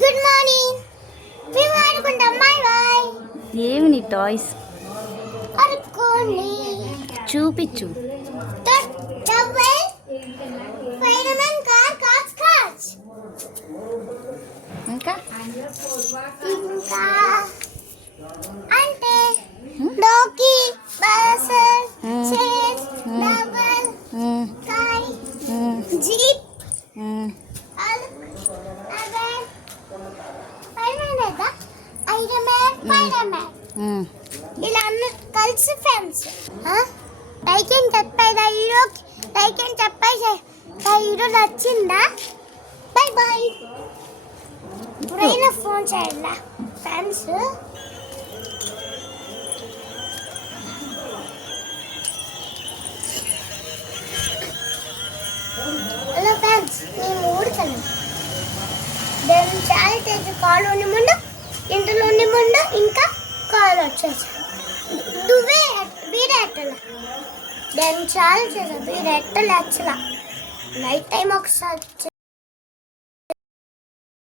Good morning. మేము ఆడుకుంటాం. Bye bye. ఏమి నీ టాయ్స్ ఆడుకోండి. చూపించు. Double Spider-Man car catch catch. ఇంకా ఇంకా అంటే డోకి బసర్ చైర్ డబుల్ కార్ జీప్ ఇలా అన్న కలిసి ఫ్రెండ్స్. లైక్ అండ్ చెప్పాయి హీరో నచ్చిందా? Bye bye. ఇప్పుడైనా ఫోన్ చేయాలా ఫ్రెండ్స్? హలో ఫ్రెండ్స్, మేము ఊరుకను దాన్ని చాలా చేసి కాల్ ఉండి ముందు ఇంట్లో ఉండి ముందు ఇంకా కాల్ వచ్చేసి వీడు ఎట్టల దాన్ని చాలా చేసా వీడు ఎట్టలు వచ్చలా నైట్ టైం ఒకసారి